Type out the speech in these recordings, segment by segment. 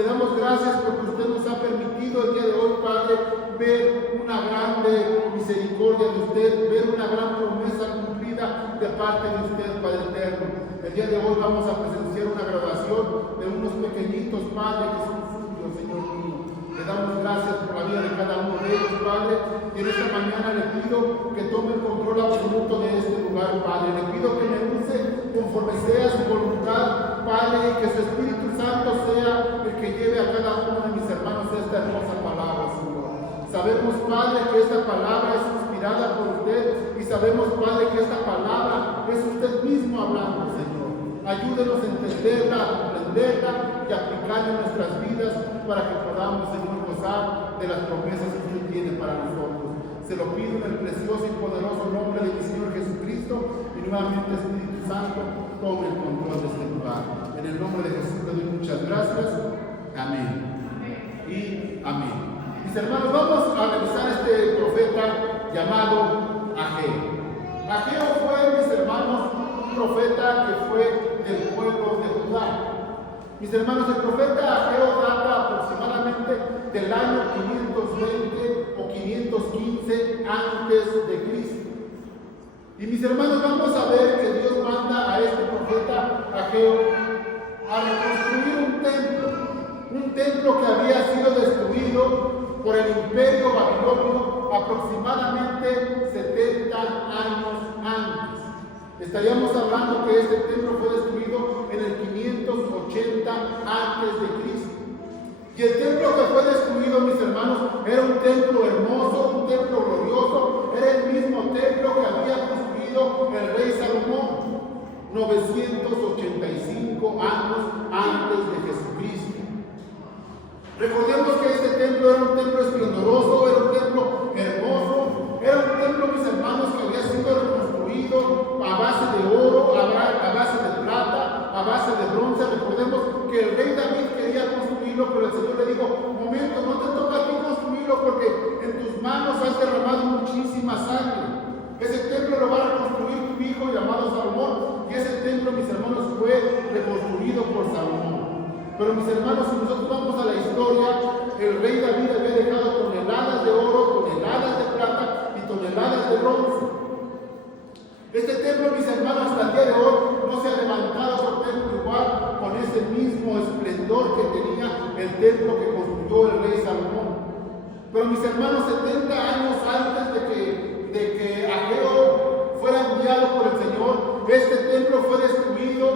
le damos gracias porque usted nos ha permitido el día de hoy, Padre, ver una grande misericordia de usted, ver una gran promesa cumplida de parte de usted, Padre eterno. El día de hoy vamos a presenciar una graduación de unos pequeñitos, Padre, que son suyos, Señor mío. Le damos gracias por la vida de cada uno de ellos, Padre, y en esta mañana le pido que tome el control absoluto de este lugar, Padre. Le pido que me use conforme sea su voluntad, Padre, y que su Espíritu Santo sea el que lleve a cada uno de mis hermanos esta hermosa palabra, Señor. Sabemos, Padre, que esta palabra es inspirada por usted y sabemos, Padre, que esta palabra es usted mismo hablando, Señor. Ayúdenos a entenderla, a comprenderla y a aplicarla en nuestras vidas para que podamos, Señor, gozar de las promesas que usted tiene para nosotros. Se lo pido en el precioso y poderoso nombre de mi Señor Jesucristo y nuevamente, Espíritu Santo, tome el control de este lugar. En el nombre de Jesús te doy muchas gracias. Amén. Y amén. Mis hermanos, vamos a revisar este profeta llamado Ageo. Ageo fue, mis hermanos, un profeta que fue del pueblo de Judá. Mis hermanos, el profeta Ageo data aproximadamente del año 520 o 515 antes de Cristo. Y mis hermanos, vamos a ver que Dios manda a este profeta Ageo a reconstruir un templo que había sido destruido por el imperio babilonio aproximadamente 70 años antes. Estaríamos hablando que este templo fue destruido en el 580 antes de Cristo. Y el templo que fue destruido, mis hermanos, era un templo hermoso, un templo glorioso, era el mismo templo que había construido el rey Salomón 985 años antes de Jesucristo. Recordemos que este templo era un templo esplendoroso, era un templo hermoso, era un templo, mis hermanos, que había sido reconstruido a base de oro, a base de plata, a base de bronce. Recordemos que el rey David quería construirlo, pero el Señor le dijo: momento, no te toca a ti construirlo porque en tus manos has derramado muchísima sangre. Ese templo lo va a reconstruir tu hijo llamado Salomón, y ese templo, mis hermanos, fue reconstruido por Salomón. Pero mis hermanos, si nosotros vamos a la historia, el rey David había dejado toneladas de oro, toneladas de plata y toneladas de bronce. Este templo, mis hermanos, hasta el día de hoy no se ha levantado otro templo igual, con ese mismo esplendor que tenía el templo que construyó el rey Salomón. Pero mis hermanos, 70 años antes de que Ageo fuera enviado por el Señor, este templo fue destruido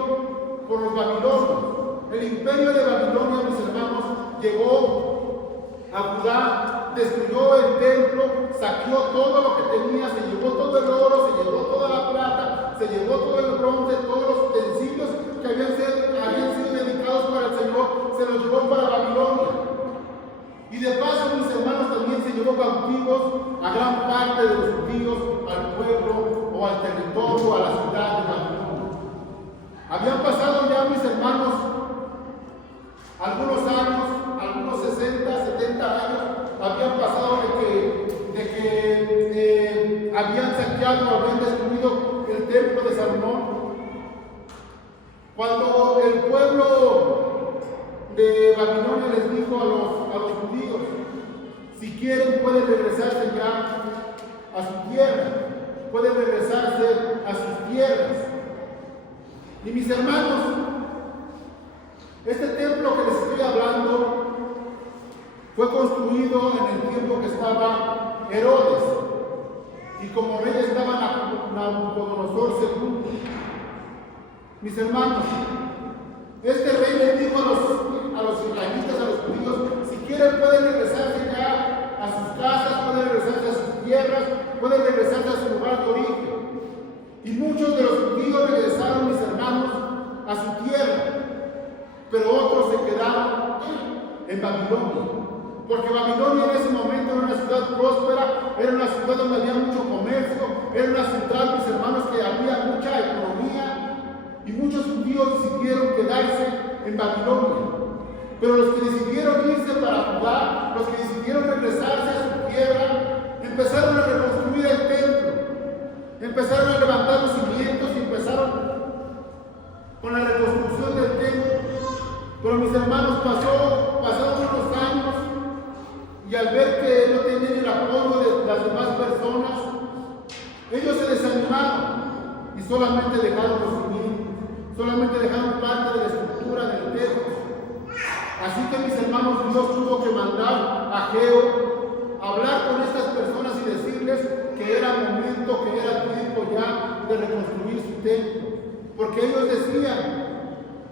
por los babilonios. El imperio de Babilonia, mis hermanos, llegó a Judá, destruyó el templo, saqueó todo lo que tenía, se llevó todo el oro, se llevó toda la plata, se llevó todo el bronce, todos los utensilios que habían sido dedicados para el Señor, se los llevó para Babilonia. Y de paso, mis hermanos, también se llevó cautivos a gran parte de los judíos, al pueblo o al territorio, a la ciudad de Babilonia. Habían pasado ya, mis hermanos, algunos años, algunos 60, 70 años, habían pasado de que habían saqueado, habían destruido el templo de Salomón. Cuando el pueblo de Babilonia les dijo a los judíos: si quieren pueden regresarse ya a su tierra, pueden regresarse a sus tierras. Y mis hermanos, este templo que les estoy hablando fue construido en el tiempo que estaba Herodes, y como rey estaba Nabucodonosor II. Mis hermanos, este rey les dijo a los israelitas, a los judíos: si quieren pueden regresarse ya a sus casas, pueden regresarse a sus tierras, pueden regresarse a su lugar de origen. Y muchos de los judíos regresaron, mis hermanos, a su tierra. Pero otros se quedaron en Babilonia, porque Babilonia en ese momento era una ciudad próspera, era una ciudad donde había mucho comercio, era una ciudad, mis hermanos, que había mucha economía, y muchos judíos decidieron quedarse en Babilonia. Pero los que decidieron irse para Judá, los que decidieron regresarse a su tierra, empezaron a reconstruir el templo, empezaron a levantar los cimientos y empezaron con la reconstrucción del templo. Pero mis hermanos, pasó ver que no tenían el apoyo de las demás personas, ellos se desanimaron y solamente dejaron los cimientos, solamente dejaron parte de la estructura del templo. Así que, mis hermanos, Dios tuvo que mandar a Ageo a hablar con estas personas y decirles que era momento, que era tiempo ya de reconstruir su templo. Porque ellos decían,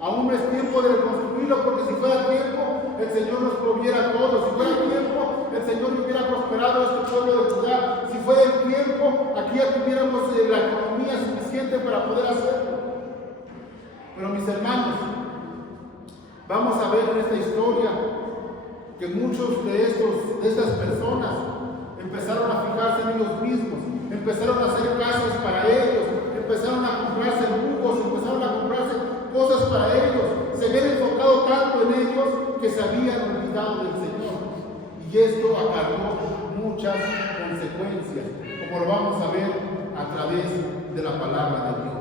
aún no es tiempo de reconstruirlo, porque si fuera tiempo, el Señor nos proviera todo. Si fuera tiempo, el Señor hubiera prosperado a este pueblo de Judá. Si fuera el tiempo, aquí ya tuviéramos la economía suficiente para poder hacerlo. Pero, mis hermanos, vamos a ver en esta historia que muchos de estas personas empezaron a fijarse en ellos mismos, empezaron a hacer casas para ellos, empezaron a comprarse lujos, empezaron a comprarse cosas para ellos, se habían enfocado tanto en ellos que se habían olvidado del Señor. Y esto acarreó muchas consecuencias, como lo vamos a ver a través de la palabra de Dios.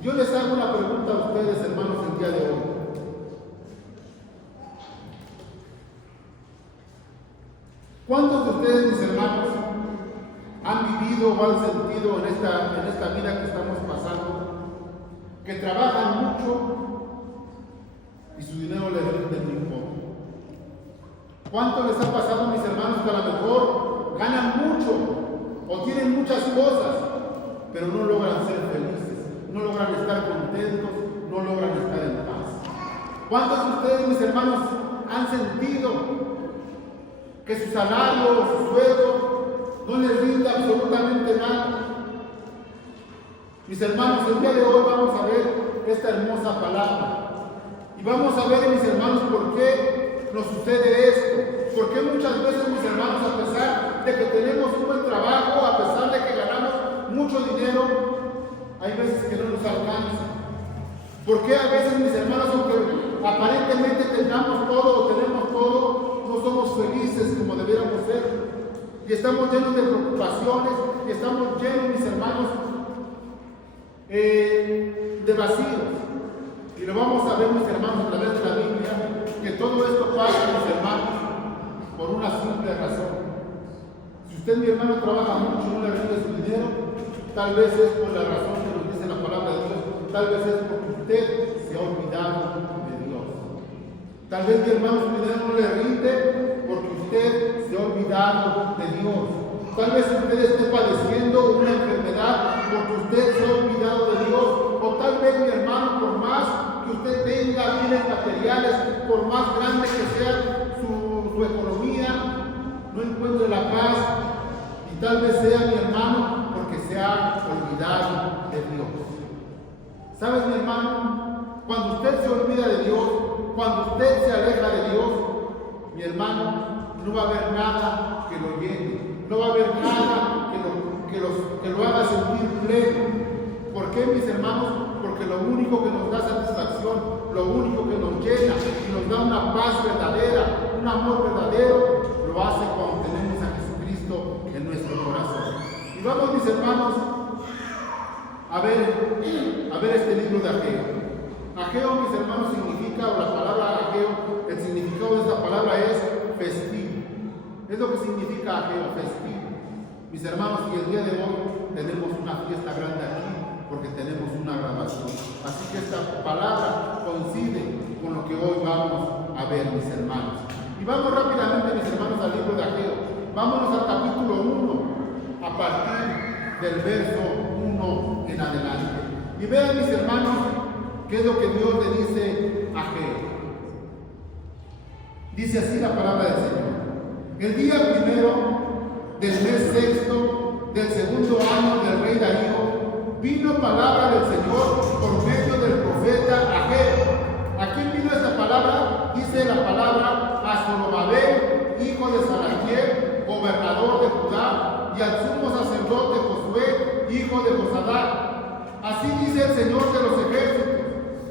Y yo les hago una pregunta a ustedes, hermanos, el día de hoy. ¿Cuántos de ustedes, mis hermanos, han vivido o han sentido en esta vida que estamos pasando, que trabajan mucho y su dinero les rinde muy poco? ¿Cuánto les ha pasado, mis hermanos, que a lo mejor ganan mucho o tienen muchas cosas, pero no logran ser felices, no logran estar contentos, no logran estar en paz? ¿Cuántos de ustedes, mis hermanos, han sentido que su salario o su sueldo no les rinde absolutamente nada? Mis hermanos, el día de hoy vamos a ver esta hermosa palabra. Y vamos a ver, mis hermanos, por qué nos sucede esto. Por qué muchas veces, mis hermanos, a pesar de que tenemos un buen trabajo, a pesar de que ganamos mucho dinero, hay veces que no nos alcanza. ¿Por qué a veces, mis hermanos, aunque aparentemente tengamos todo o tenemos todo, no somos felices como debiéramos ser? Y estamos llenos de preocupaciones, y estamos llenos, mis hermanos, de vacíos. Y lo vamos a ver, mis hermanos, a través de la Biblia, que todo esto pasa, mis hermanos, por una simple razón. Si usted, mi hermano, trabaja mucho y no le rinde su dinero, tal vez es por la razón que nos dice la palabra de Dios, tal vez es porque usted se ha olvidado de Dios. Tal vez, mi hermano, su dinero no le rinde porque usted se ha olvidado de Dios. Tal vez usted esté padeciendo una enfermedad porque usted se ha olvidado de Dios. O tal vez, mi hermano, por más que usted tenga bienes materiales, por más grande que sea su economía, no encuentre la paz. Y tal vez sea, mi hermano, porque se ha olvidado de Dios. ¿Sabes, mi hermano? Cuando usted se olvida de Dios, cuando usted se aleja de Dios, mi hermano, no va a haber nada que lo llene, no va a haber nada que lo haga sentir pleno. ¿Por qué, mis hermanos? Porque lo único que nos da satisfacción, lo único que nos llena y nos da una paz verdadera, un amor verdadero, lo hace cuando tenemos a Jesucristo en nuestro corazón. Y vamos, mis hermanos, a ver este libro de Ageo. Ageo, mis hermanos, significa, o la palabra Ageo, el significado de esta palabra es festivo. Es lo que significa Ageo, festivo. Mis hermanos, y el día de hoy tenemos una fiesta grande aquí, porque tenemos una grabación. Así que esta palabra coincide con lo que hoy vamos a ver, mis hermanos. Y vamos rápidamente, mis hermanos, al libro de Ageo. Vámonos al capítulo 1, a partir del verso 1 en adelante. Y vean, mis hermanos, qué es lo que Dios le dice a Ageo. Dice así la palabra del Señor. El día primero del mes sexto del segundo año del rey Darío, vino palabra del Señor por medio del profeta Ageo. ¿A quién vino esta palabra? Dice la palabra a Zorobabel, hijo de Salatiel, gobernador de Judá, y al sumo sacerdote Josué, hijo de Josadá. Así dice el Señor de los ejércitos.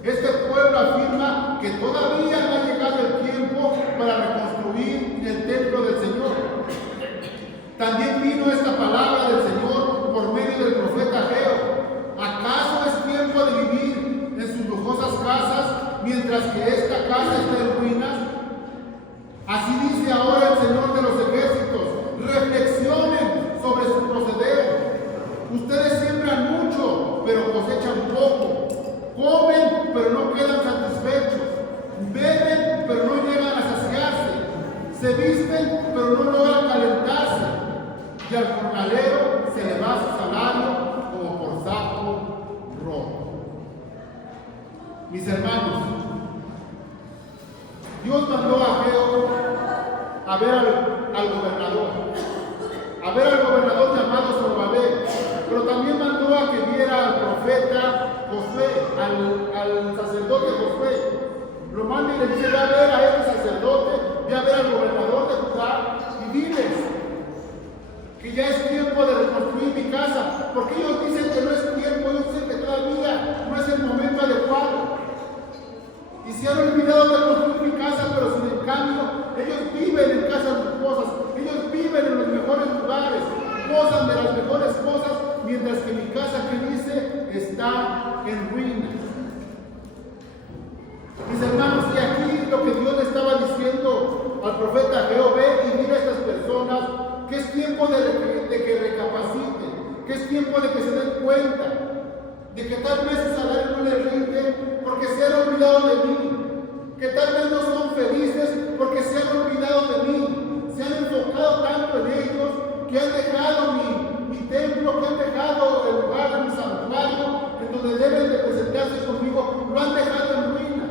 Este pueblo afirma que todavía no ha llegado el tiempo para reconstruir el templo del Señor. También vino esta palabra del Señor por medio del profeta Ageo. ¿Acaso es tiempo de vivir en sus lujosas casas mientras que esta casa está en ruinas? Así dice ahora el Señor de los ejércitos. Ustedes siembran mucho, pero cosechan poco. Comen, pero no quedan satisfechos. Beben, pero no llegan a saciarse. Se visten, pero no logran calentarse. Y al jornalero se le va su salario como por saco roto. Mis hermanos, Dios mandó a Ageo a ver al gobernador. A ver al gobernador llamado Zorobabel, pero también mandó a que viera al profeta Josué, al sacerdote Josué. Lo manda y le dice: ve a ver a este sacerdote, ve a ver al gobernador de Judá y diles que ya es tiempo de reconstruir mi casa, porque ellos dicen que no es tiempo, ellos dicen que todavía no es el momento adecuado. Y se han olvidado de construir mi casa, pero sin en cambio, ellos viven en casas lujosas, ellos viven en los mejores lugares, gozan de las mejores cosas, mientras que mi casa, que dice, está en ruinas. Mis hermanos, y aquí lo que Dios le estaba diciendo al profeta Ageo: ve y mira a estas personas, que es tiempo de que recapaciten, que es tiempo de que se den cuenta, de que tal vez su salario no les rinde porque se han olvidado de mí, que tal vez no son felices porque se han olvidado de mí, se han enfocado tanto en ellos que han dejado mi templo, que han dejado el lugar de mi santuario, en donde deben de presentarse conmigo, lo han dejado en ruinas.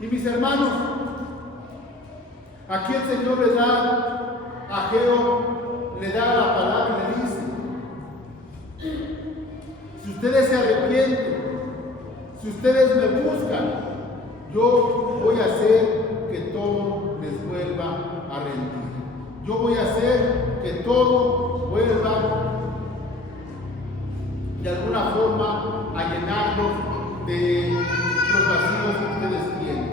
Y mis hermanos, aquí el Señor le da a Ageo, le da la palabra y le dice: si ustedes se arrepienten, si ustedes me buscan, yo voy a hacer que todo les vuelva a rendir. Yo voy a hacer que todo vuelva de alguna forma a llenarlos de los vacíos que ustedes tienen.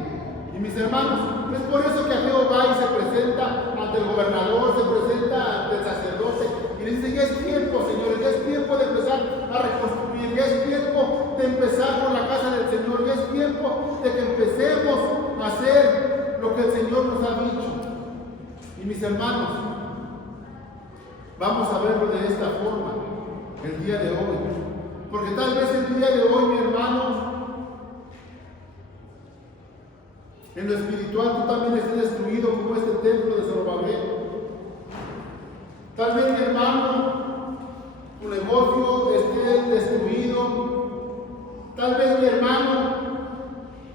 Y mis hermanos, es por eso que Ageo va y se presenta ante el gobernador, se presenta ante el sacerdote y le dice: ya es tiempo, señores, ya es tiempo de empezar a reconstruir, ya es tiempo de empezar con la casa del Señor, ya es tiempo de que empecemos a hacer lo que el Señor nos ha dicho. Y mis hermanos, vamos a verlo de esta forma el día de hoy, porque tal vez el día de hoy, mi hermano, en lo espiritual tú también estés destruido como este templo de Zorobabel. Tal vez, mi hermano, tu negocio esté destruido. Tal vez, mi hermano,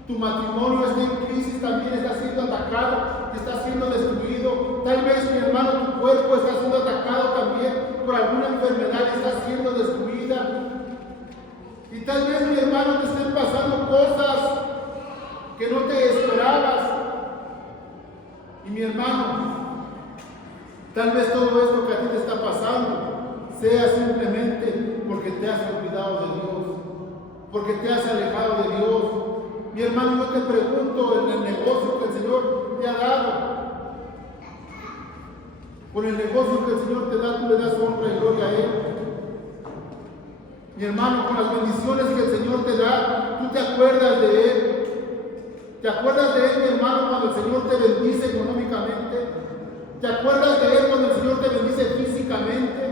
tu matrimonio esté en crisis, también está siendo atacado, está siendo destruido. Tal vez, mi hermano, tu cuerpo está siendo atacado también por alguna enfermedad y está siendo destruida. Y tal vez, mi hermano, te estén pasando cosas que no te esperabas. Y mi hermano, tal vez todo esto que a ti te está pasando sea simplemente porque te has olvidado de Dios, porque te has alejado de Dios. Mi hermano, yo te pregunto, en el negocio que el Señor te ha dado, con el negocio que el Señor te da, tú le das honra y gloria a Él. Mi hermano, con las bendiciones que el Señor te da, tú te acuerdas de Él. ¿Te acuerdas de Él, mi hermano, cuando el Señor te bendice económicamente? ¿Te acuerdas de Él cuando el Señor te bendice físicamente?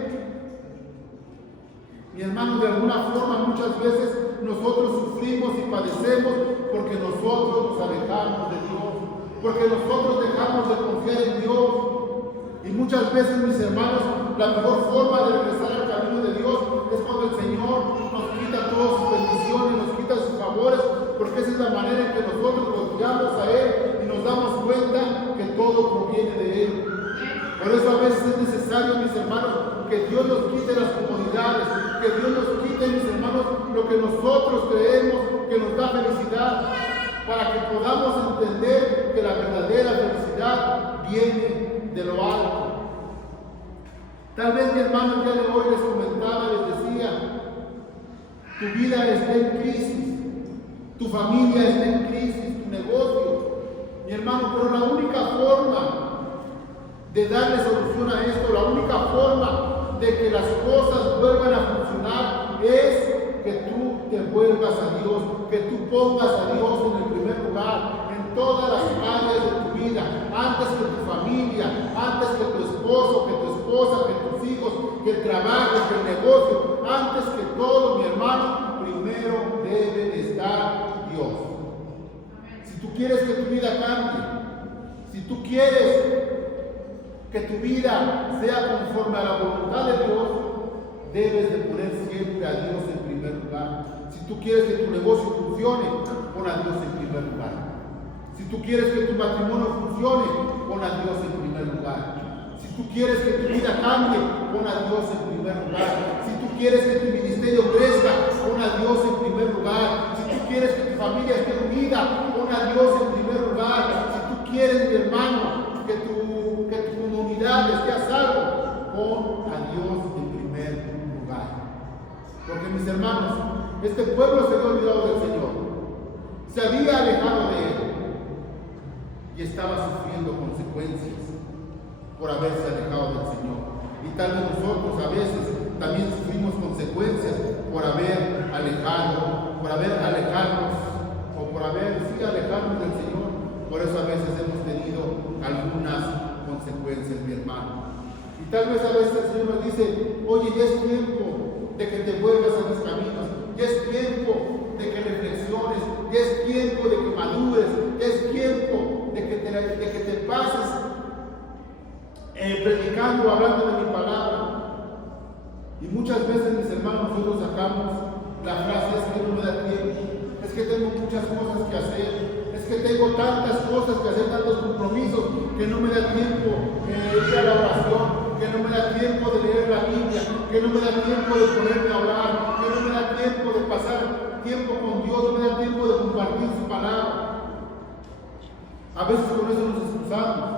Mi hermano, de alguna forma muchas veces nosotros sufrimos y padecemos porque nosotros nos alejamos de Dios, porque nosotros dejamos de confiar en Dios. Y muchas veces, mis hermanos, la mejor forma de regresar al camino de Dios es cuando el Señor nos quita todas sus bendiciones, nos quita sus favores, porque esa es la manera en que nosotros volteamos a Él y nos damos cuenta que todo proviene de Él. Por eso a veces es necesario, mis hermanos, que Dios nos quite las comodidades, que Dios nos quite, mis hermanos, lo que nosotros creemos que nos da felicidad, para que podamos entender que la verdadera felicidad viene de lo alto. Tal vez, mi hermano, el día de hoy les comentaba, les decía: tu vida está en crisis, tu familia está en crisis, tu negocio, mi hermano, pero la única forma de darle solución a esto, la única forma de que las cosas vuelvan a funcionar es que tú te vuelvas a Dios, que tú pongas a Dios en el primer lugar, en todas las áreas de tu vida, antes que tu familia, antes que tu esposo, que tu esposa, esposa, que tus hijos, que el trabajo, que el negocio. Antes que todo, mi hermano, primero debe estar Dios. Si tú quieres que tu vida cambie, si tú quieres que tu vida sea conforme a la voluntad de Dios, debes de poner siempre a Dios en primer lugar. Si tú quieres que tu negocio funcione, pon a Dios en primer lugar. Si tú quieres que tu matrimonio funcione, pon a Dios en primer lugar. Si tú quieres que tu vida cambie, pon a Dios en primer lugar. Si tú quieres que tu ministerio crezca, pon a Dios en primer lugar. Si tú quieres que tu familia esté unida, pon a Dios en primer lugar. Si tú quieres, mi hermano, que tu comunidad esté a salvo, pon a Dios en primer lugar. Porque, mis hermanos, este pueblo se había olvidado del Señor, se había alejado de Él y estaba sufriendo consecuencias por haberse alejado del Señor. Y tal vez nosotros a veces también sufrimos consecuencias por haber alejarnos o por haber alejarnos del Señor. Por eso a veces hemos tenido algunas consecuencias, mi hermano. Y tal vez a veces el Señor nos dice: oye, ya es tiempo de que te vuelvas a mis caminos, ya es tiempo de que reflexiones, ya es tiempo de que madures, ya es tiempo de que te pases predicando, hablando de mi palabra. Y muchas veces, mis hermanos, nosotros sacamos la frase: es que no me da tiempo, es que tengo muchas cosas que hacer, es que tengo tantas cosas que hacer, tantos compromisos, que no me da tiempo de ir a la oración, que no me da tiempo de leer la Biblia, que no me da tiempo de ponerme a orar, que no me da tiempo de pasar tiempo con Dios, no me da tiempo de compartir su palabra. A veces con eso nos excusamos.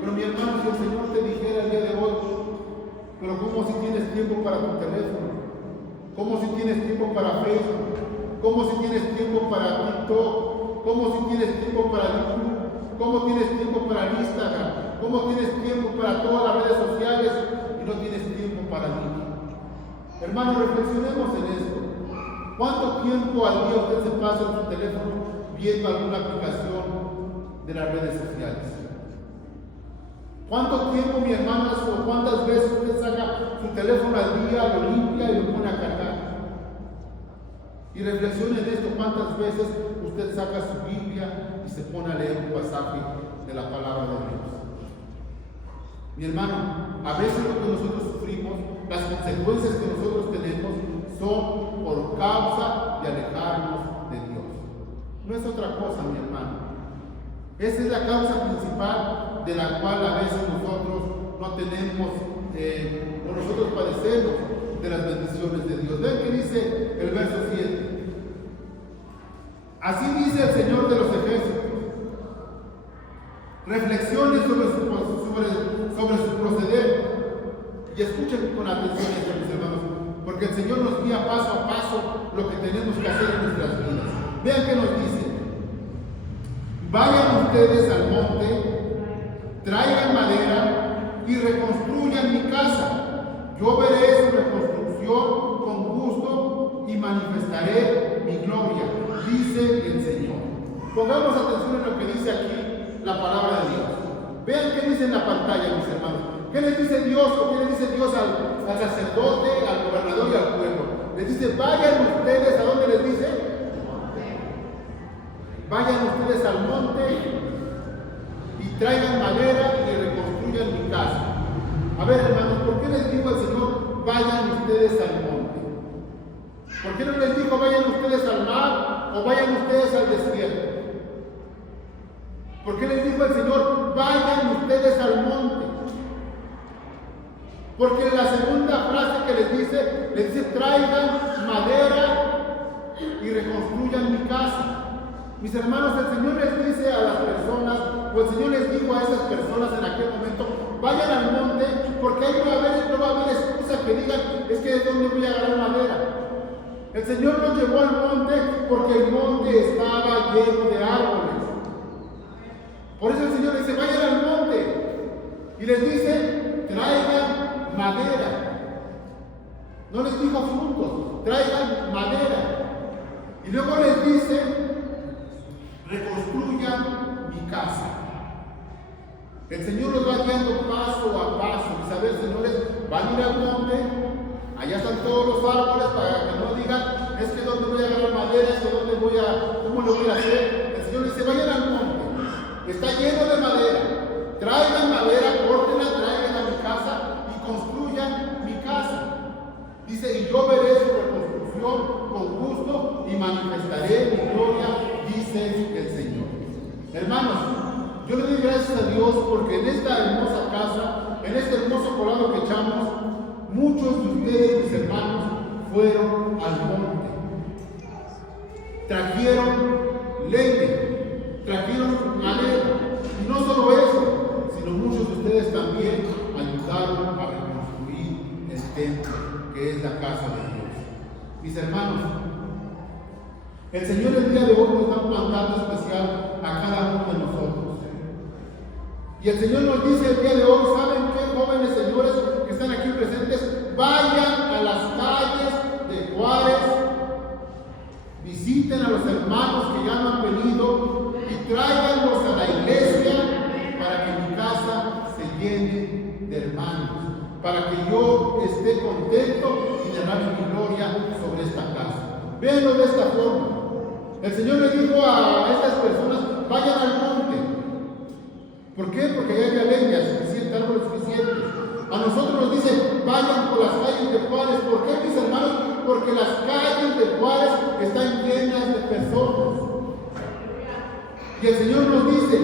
Pero, mi hermano, si el Señor te dijera el día de hoy: pero ¿cómo si tienes tiempo para tu teléfono? ¿Cómo si tienes tiempo para Facebook? ¿Cómo si tienes tiempo para TikTok? ¿Cómo si tienes tiempo para YouTube? ¿Cómo tienes tiempo para Instagram? ¿Cómo tienes tiempo para todas las redes sociales y no tienes tiempo para mí? Hermano, reflexionemos en esto. ¿Cuánto tiempo al día usted se pasa en su teléfono viendo alguna aplicación de las redes sociales? ¿Cuánto tiempo, mi hermana, o cuántas veces usted saca su teléfono al día, lo limpia y lo pone a cargar? Y reflexione en esto: cuántas veces usted saca su Biblia y se pone a leer un pasaje de la palabra de Dios. Mi hermano, a veces lo que nosotros sufrimos, las consecuencias que nosotros tenemos, son por causa de alejarnos de Dios. No es otra cosa, mi hermano. Esa es la causa principal de la cual a veces nosotros no tenemos, o nosotros padecemos de las bendiciones de Dios. Ven que dice el verso 7. Así dice el Señor de los ejércitos: reflexiones sobre su proceder. Y escuchen con atención esto, mis hermanos, porque el Señor nos guía paso a paso lo que tenemos que hacer en nuestras vidas. Vean que nos dice: vayan ustedes al monte, traigan madera y reconstruyan mi casa. Yo veré su reconstrucción con gusto y manifestaré mi gloria, dice el Señor. Pongamos atención en lo que dice aquí la palabra de Dios. Vean qué dice en la pantalla, mis hermanos. ¿Qué les dice Dios? ¿O qué le dice Dios al sacerdote, al gobernador y al pueblo? Les dice: vayan ustedes. ¿A dónde les dice? Vayan ustedes al monte y traigan madera y reconstruyan mi casa. A ver, hermanos, ¿por qué les dijo el Señor: vayan ustedes al monte? ¿Por qué no les dijo: vayan ustedes al mar o vayan ustedes al desierto? ¿Por qué les dijo el Señor: vayan ustedes al monte? Porque la segunda frase que les dice: traigan madera y reconstruyan mi casa. Mis hermanos, el Señor les dice a las personas, o el Señor les dijo a esas personas en aquel momento: vayan al monte, porque ahí no va a haber excusa que digan: es que de dónde voy a agarrar madera. El Señor nos llevó al monte porque el monte estaba lleno de árboles. Por eso el Señor dice: vayan al monte. Y les dice: traigan madera. No les dijo frutos, traigan madera. Y luego les dice: reconstruyan mi casa. El Señor nos va guiando paso a paso. Y saber, señores, van a ir al monte, allá están todos los árboles, para que no digan, es que dónde voy a agarrar madera, es que dónde voy a, cómo lo voy a hacer. El Señor dice, vayan al monte, está lleno de madera, traigan madera, córtenla, traigan a mi casa y construyan mi casa. Dice, y yo veré su reconstrucción con gusto y manifestaré mi gloria, dice el Señor. Hermanos, yo le doy gracias a Dios porque en esta hermosa casa, en este hermoso colado que echamos, muchos de ustedes, mis hermanos, fueron al monte. Trajeron leña, trajeron madera. Y no solo eso, sino muchos de ustedes también ayudaron a reconstruir el templo, que es la casa de Dios. Mis hermanos, el Señor el día de hoy nos da un mandato especial a cada uno de nosotros. Y el Señor nos dice el día de hoy, ¿saben qué, jóvenes señores que están aquí presentes? Vayan a las calles de Juárez, visiten a los hermanos que ya no han venido y tráiganlos a la iglesia para que mi casa se llene de hermanos, para que yo esté contento y derrame mi gloria sobre esta casa. Véanlo de esta forma. El Señor le dijo a estas personas, vayan al monte. ¿Por qué? Porque ya había leña suficiente, árboles suficientes. A nosotros nos dice, vayan por las calles de Juárez. ¿Por qué, mis hermanos? Porque las calles de Juárez están llenas de personas. Y el Señor nos dice,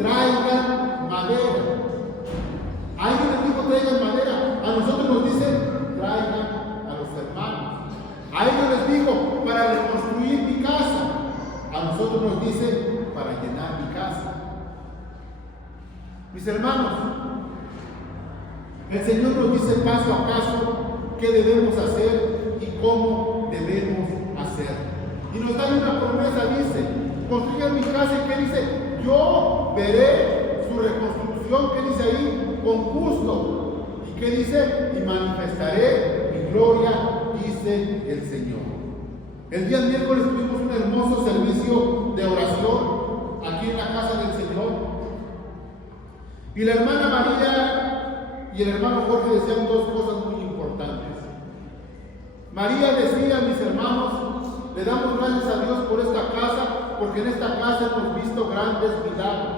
traigan madera. A alguien les dijo, traigan madera. A nosotros nos dice, traigan a los hermanos. A ellos les dijo, para reconstruir mi casa. A nosotros nos dice, para llenar mi casa. Mis hermanos, el Señor nos dice paso a paso qué debemos hacer y cómo debemos hacer. Y nos da una promesa, dice, construyan mi casa. ¿Y qué dice? Yo veré su reconstrucción, ¿qué dice ahí? Con gusto. ¿Y qué dice? Y manifestaré mi gloria, dice el Señor. El día miércoles tuvimos un hermoso servicio de oración aquí en la casa del Señor. Y la hermana María y el hermano Jorge decían dos cosas muy importantes. María decía, mis hermanos, le damos gracias a Dios por esta casa, porque en esta casa hemos visto grandes milagros.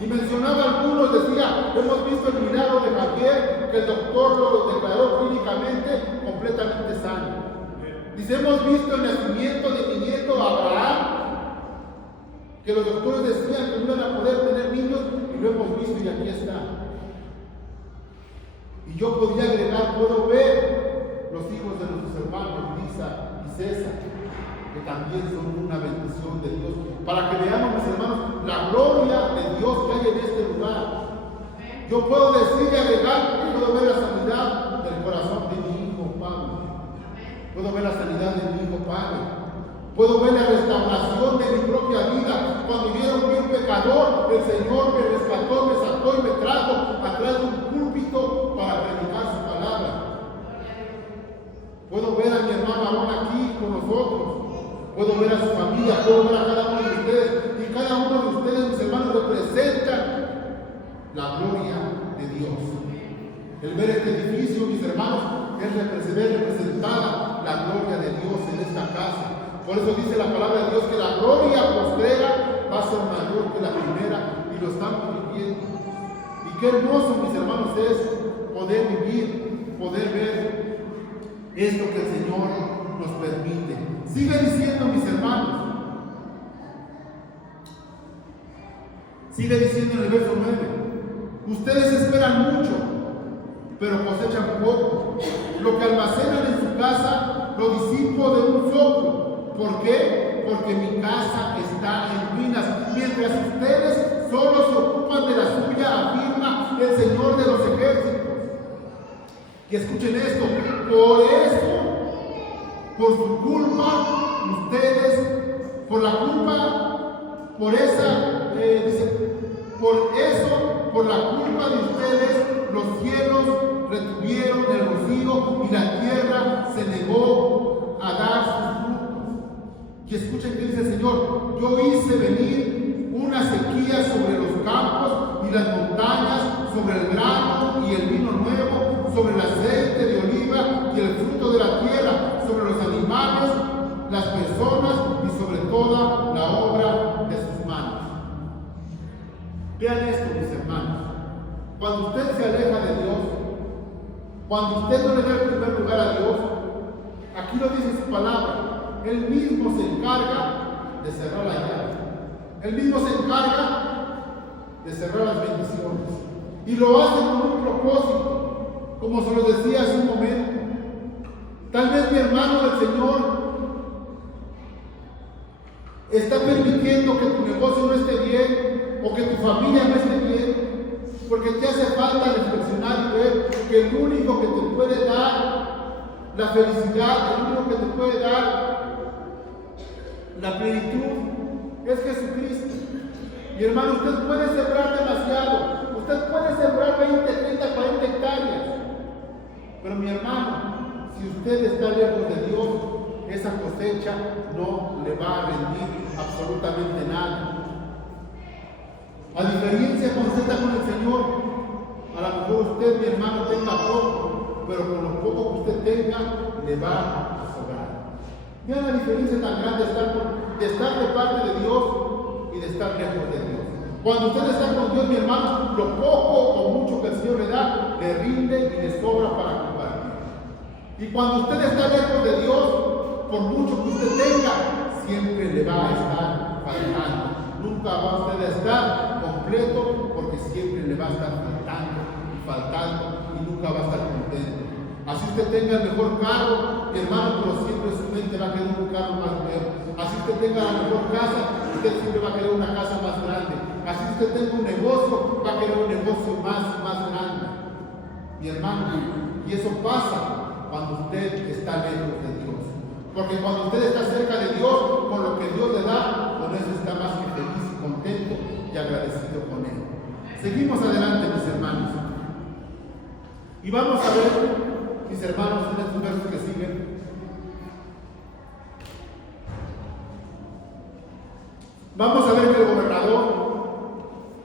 Y mencionaba algunos, decía, hemos visto el milagro de Javier, que el doctor lo declaró clínicamente completamente sano. Dice, hemos visto el nacimiento de mi nieto Abraham, que los doctores decían que no iban a poder tener niños, y lo hemos visto y aquí está. Y yo podría agregar, puedo ver los hijos de nuestros hermanos Lisa y César, que también son una bendición de Dios, para que veamos, mis hermanos, la gloria de Dios que hay en este lugar. Yo puedo decir y agregar, puedo ver la sanidad del corazón de mi hijo Pablo, puedo ver la sanidad de mi hijo Pablo. Puedo ver la restauración de mi propia vida. Cuando yo era un bien pecador, el Señor me rescató, me sacó y me trajo atrás de un púlpito para predicar su palabra. Puedo ver a mi hermano Aarón aquí con nosotros. Puedo ver a su familia, puedo ver a cada uno de ustedes. Y cada uno de ustedes, mis hermanos, representan la gloria de Dios. El ver este edificio, mis hermanos, es ver representada la gloria de Dios en esta casa. Por eso dice la palabra de Dios que la gloria postrera va a ser mayor que la primera, y lo estamos viviendo. Y qué hermoso, mis hermanos, es poder vivir, poder ver esto que el Señor nos permite. Sigue diciendo, mis hermanos, sigue diciendo en el verso 9, ustedes esperan mucho, pero cosechan poco. Lo que almacenan en su casa lo disipo de un soplo. ¿Por qué? Porque mi casa está en ruinas. Mientras ustedes solo se ocupan de la suya, afirma el Señor de los ejércitos. Y escuchen esto, por eso, por su culpa, ustedes, por la culpa, por esa, dice, por eso, por la culpa de ustedes, los cielos retuvieron el rocío y la tierra se negó a dar sus frutos. Y escuchen que dice el Señor, yo hice venir una sequía sobre los campos y las montañas montañas, sobre el grano y el vino nuevo, sobre el aceite de oliva y el fruto de la tierra, sobre los animales, las personas y sobre toda la obra de sus manos. Vean esto, mis hermanos. Cuando usted se aleja de Dios, cuando usted no le da el primer lugar a Dios, aquí lo dice su palabra, Él mismo se encarga de cerrar la llave. Él mismo se encarga de cerrar las bendiciones. Y lo hace con un propósito, como se lo decía hace un momento. Tal vez mi hermano del Señor está permitiendo que tu negocio no esté bien o que tu familia no esté bien, porque te hace falta reflexionar y ver que el único que te puede dar la felicidad, el único que te puede dar la plenitud es Jesucristo. Mi hermano, usted puede sembrar demasiado, usted puede sembrar 20, 30, 40 hectáreas, pero mi hermano, si usted está lejos de Dios, esa cosecha no le va a rendir absolutamente nada. A diferencia cuando usted está con el Señor, a lo mejor usted, mi hermano, tenga poco, pero con lo poco que usted tenga, le va a sobrar. Vean la diferencia tan grande de estar de parte de Dios y de estar lejos de Dios. Cuando usted está con Dios, mi hermano, lo poco o mucho que el Señor le da, le rinde y le sobra para compartir. Y cuando usted está lejos de Dios, por mucho que usted tenga, siempre le va a estar faltando. Nunca va usted a estar completo, porque siempre le va a estar faltando y nunca va a estar contento. Así usted tenga el mejor carro, mi hermano, pero siempre en su mente va a querer un carro más nuevo. Así usted tenga la mejor casa, usted siempre va a querer una casa más grande. Así usted tenga un negocio, va a querer un negocio más grande. Mi hermano, y eso pasa cuando usted está lejos de Dios. Porque cuando usted está cerca de Dios, con lo que Dios le da, con eso está más que feliz, contento y agradecido con Él. Seguimos adelante, mis hermanos. Y vamos a ver, mis hermanos, en estos versos que siguen. Vamos a ver que el gobernador,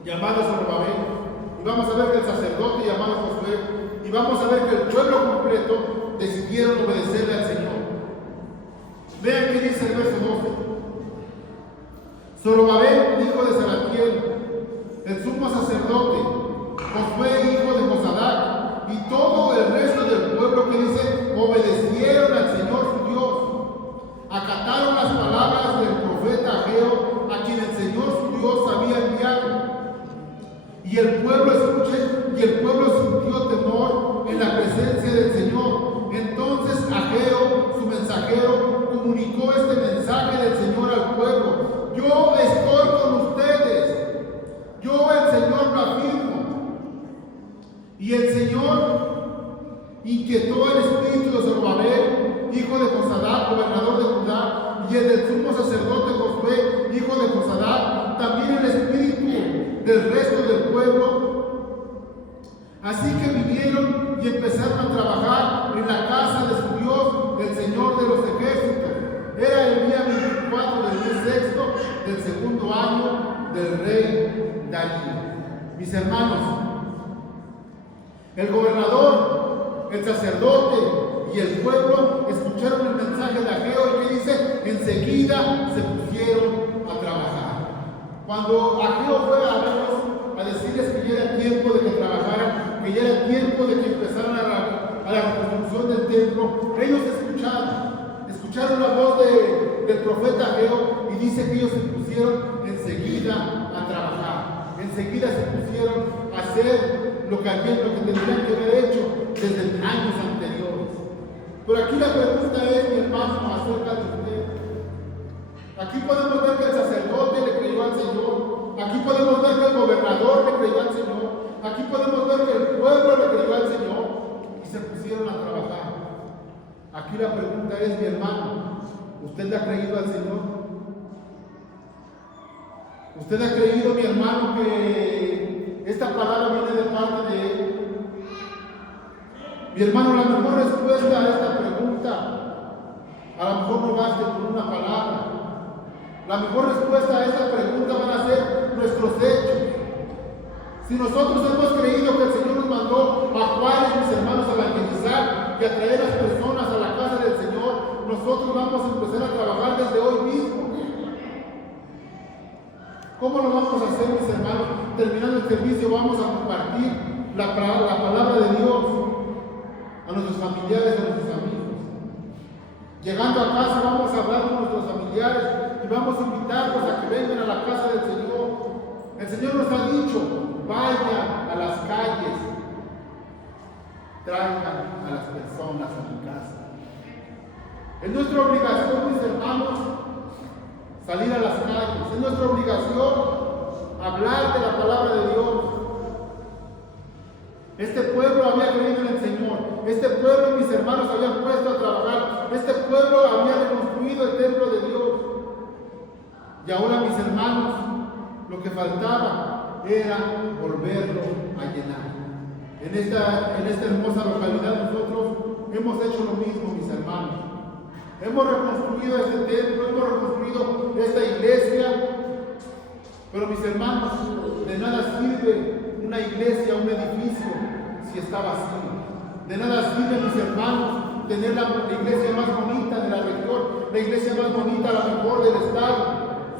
llamado Zorobabel, y vamos a ver que el sacerdote, llamado Josué, y vamos a ver que el pueblo completo decidieron obedecerle al Señor. Vean qué dice el verso 12. Zorobabel, hijo de Salatiel, el sumo sacerdote, Josué, hijo de Josadac, y todo el resto del pueblo que dice, obedecieron al Señor su Dios, acataron las palabras del profeta Ageo, a quien el Señor su Dios había enviado. Y el pueblo sintió temor en la presencia del Señor. Entonces Ageo, su mensajero, comunicó este mensaje del Señor al pueblo: yo estoy con ustedes, yo el Señor lo afirmo. Y el Señor inquietó el espíritu de Zorobabel, hijo de Josadac, gobernador de Judá, y el del sumo sacerdote Josué, hijo de Josadac, también el espíritu del resto del pueblo. Así que vinieron y empezaron a trabajar en la casa de su Dios, el Señor de los ejércitos. Era el día 24 del mes sexto del segundo año del rey Darío. Mis hermanos, el gobernador, el sacerdote y el pueblo escucharon el mensaje de Ageo, y que dice, enseguida se pusieron a trabajar. Cuando Ageo fue a verlos a decirles que ya era tiempo de que trabajaran, que ya era tiempo de que empezaran a la reconstrucción del templo, ellos escucharon la voz del profeta Ageo, y dice que ellos se pusieron enseguida a trabajar, enseguida se pusieron a hacer lo que tendrían que haber hecho desde años anteriores. Pero aquí la pregunta es, mi hermano, acerca de usted. Aquí podemos ver que el sacerdote le creyó al Señor. Aquí podemos ver que el gobernador le creyó al Señor. Aquí podemos ver que el pueblo le creyó al Señor y se pusieron a trabajar. Aquí la pregunta es, mi hermano, ¿usted le ha creído al Señor? ¿Usted ha creído, mi hermano, que esta palabra viene de parte de Él? Mi hermano, la mejor respuesta a esta pregunta, a lo mejor no basta con una palabra. La mejor respuesta a esta pregunta van a ser nuestros hechos. Si nosotros hemos creído que el Señor nos mandó a Juárez, mis hermanos, a evangelizar y a traer a las personas a la casa del Señor, nosotros vamos a empezar a trabajar desde hoy mismo. ¿Cómo lo vamos a hacer, mis hermanos? Terminando el servicio vamos a compartir la palabra de Dios a nuestros familiares, a nuestros amigos. Llegando a casa vamos a hablar con nuestros familiares y vamos a invitarlos a que vengan a la casa del Señor. El Señor nos ha dicho, vayan a las calles, traigan a las personas a mi casa. Es nuestra obligación, mis hermanos, salir a las calles. Es nuestra obligación hablar de la palabra de Dios. Este pueblo había creído en el Señor. Este pueblo, mis hermanos, habían puesto a trabajar. Este pueblo había reconstruido el templo de Dios. Y ahora, mis hermanos, lo que faltaba era volverlo a llenar. En esta hermosa localidad nosotros hemos hecho lo mismo, mis hermanos. Hemos reconstruido este templo, hemos reconstruido esta iglesia, pero mis hermanos, de nada sirve una iglesia, un edificio, si está vacío. De nada sirve, mis hermanos, tener la iglesia más bonita de la región, la iglesia más bonita, la mejor del estado,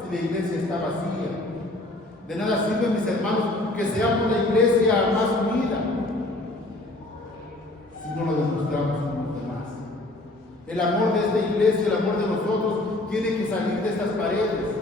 si la iglesia está vacía. De nada sirve, mis hermanos, que seamos la iglesia más unida, si no lo demostramos con los demás. El amor de esta iglesia, el amor de nosotros, tiene que salir de estas paredes.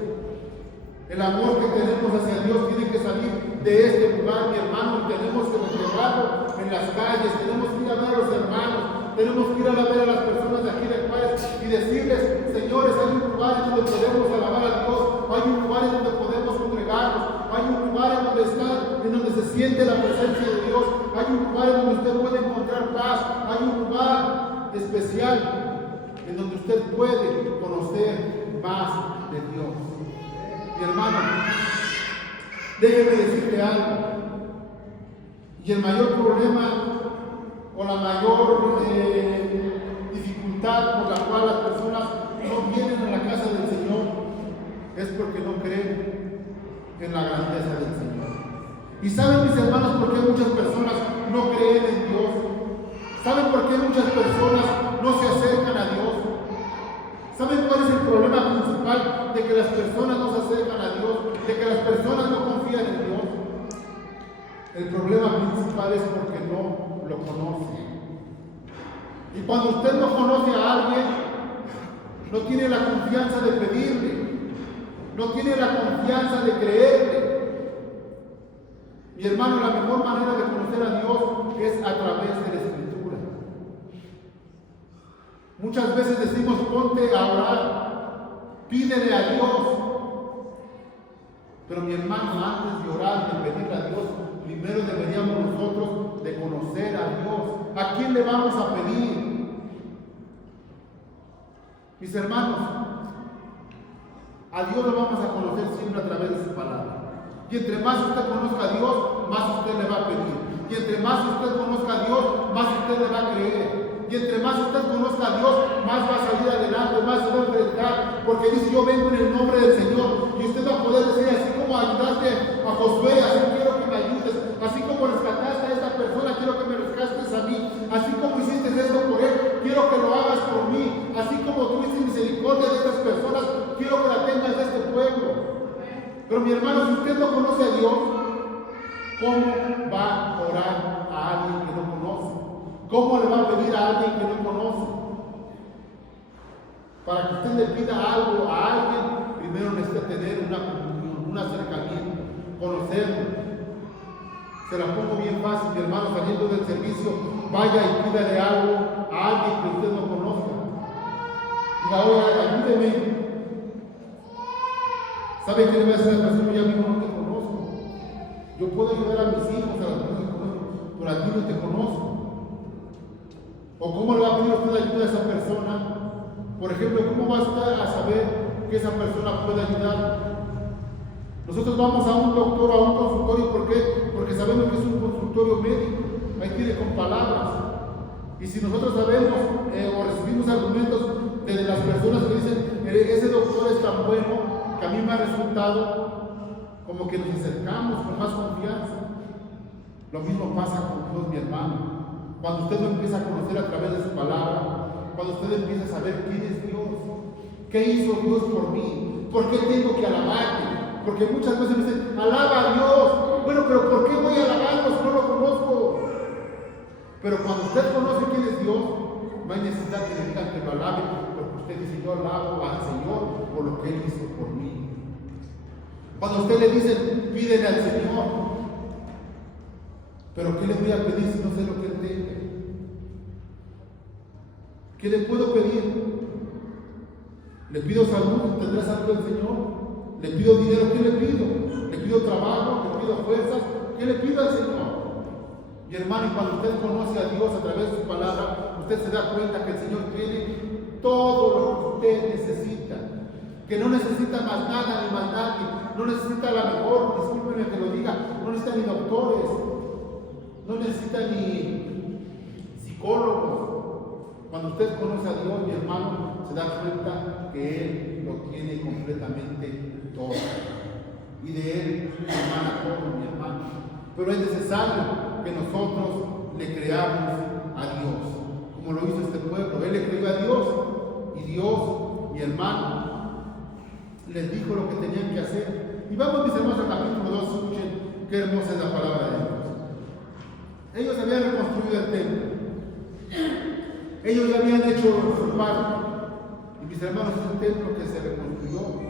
El amor que tenemos hacia Dios tiene que salir de este lugar, mi hermano, y tenemos que reflejarlo en las calles, tenemos que ir a ver a los hermanos, tenemos que ir a ver a las personas de aquí de Juárez y decirles, señores, hay un lugar en donde podemos alabar a Dios, hay un lugar en donde podemos congregarnos, hay un lugar en donde se siente la presencia de Dios, hay un lugar en donde usted puede encontrar paz, hay un lugar especial en donde usted puede conocer más de Dios. Mi hermano, déjeme decirle algo. Y el mayor problema o la mayor dificultad por la cual las personas no vienen a la casa del Señor es porque no creen en la grandeza del Señor. Y saben, mis hermanos, por qué muchas personas no creen en Dios. ¿Saben por qué muchas personas no se acercan a Dios? ¿Saben cuál es el problema principal de que las personas no se acercan a Dios? De que las personas no confían en Dios. El problema principal es porque no lo conocen. Y cuando usted no conoce a alguien, no tiene la confianza de pedirle, no tiene la confianza de creerle. Mi hermano, la mejor manera de conocer a Dios es a través de la Escritura. Muchas veces decimos, ponte a orar, pídele a Dios. Pero mi hermano, antes de orar y de pedirle a Dios, primero deberíamos nosotros de conocer a Dios. ¿A quién le vamos a pedir? Mis hermanos, a Dios lo vamos a conocer siempre a través de su palabra. Y entre más usted conozca a Dios, más usted le va a pedir. Y entre más usted conozca a Dios, más usted le va a creer. Y entre más usted conozca a Dios, más va a salir adelante, más se va a enfrentar. Porque dice, yo vengo en el nombre del Señor. Y usted va a poder decir, así como ayudaste a Josué, así quiero que me ayudes. Así como rescataste a esta persona, quiero que me rescates a mí. Así como hiciste esto por él, quiero que lo hagas por mí. Así como tuviste misericordia de estas personas, quiero que la tengas de este pueblo. Pero mi hermano, si usted no conoce a Dios, ¿cómo va a orar a alguien que no conoce? ¿Cómo le va a pedir a alguien que no conoce? Para que usted le pida algo a alguien, primero necesita tener una comunión, un acercamiento, conocerlo. Se la pongo bien fácil, mi hermano, saliendo del servicio, vaya y pídale algo a alguien que usted no conozca. Y ahora, ayúdeme. ¿Sabe qué le va a decir a la persona? Ya mismo no te conozco. Yo puedo ayudar a mis hijos, a las personas que conozco, pero a ti no te conozco. ¿O cómo le va a pedir usted ayuda a esa persona? Por ejemplo, ¿cómo va a estar a saber que esa persona puede ayudar? Nosotros vamos a un doctor, a un consultorio, ¿por qué? Porque sabemos que es un consultorio médico. Ahí tiene con palabras. Y si nosotros sabemos o recibimos argumentos de las personas que dicen, ese doctor es tan bueno, que a mí me ha resultado, como que nos acercamos con más confianza. Lo mismo pasa con Dios, mi hermano. Cuando usted lo empieza a conocer a través de su palabra, cuando usted empieza a saber quién es Dios, qué hizo Dios por mí, por qué tengo que alabarle, porque muchas veces me dicen, alaba a Dios. Bueno, pero ¿por qué voy a alabarlo si no lo conozco? Pero cuando usted conoce quién es Dios, no hay necesidad que le digan que lo alabe, porque usted dice, yo alabo al Señor por lo que Él hizo por mí. Cuando usted le dice, pídele al Señor, pero ¿qué le voy a pedir si no sé lo que Él tenga? ¿Qué le puedo pedir? ¿Le pido salud? ¿Tendrá salud el Señor? ¿Le pido dinero? ¿Qué le pido? ¿Le pido trabajo? ¿Le pido fuerzas? ¿Qué le pido al Señor? Mi hermano, y cuando usted conoce a Dios a través de su palabra, usted se da cuenta que el Señor tiene todo lo que usted necesita. Que no necesita más nada ni más nadie. No necesita la mejor, discúlpenme que lo diga, no necesita ni doctores. No necesita ni psicólogos. Cuando usted conoce a Dios, mi hermano, se da cuenta que Él lo tiene completamente todo. Y de Él emana todo, mi hermano. Pero es necesario que nosotros le creamos a Dios, como lo hizo este pueblo. Él le creyó a Dios y Dios, mi hermano, les dijo lo que tenían que hacer. Y vamos, mis hermanos, al capítulo 2, escuchen qué hermosa es la palabra de Dios. Ellos habían reconstruido el templo. Ellos ya habían hecho su parte. Y mis hermanos, es un templo que se reconstruyó.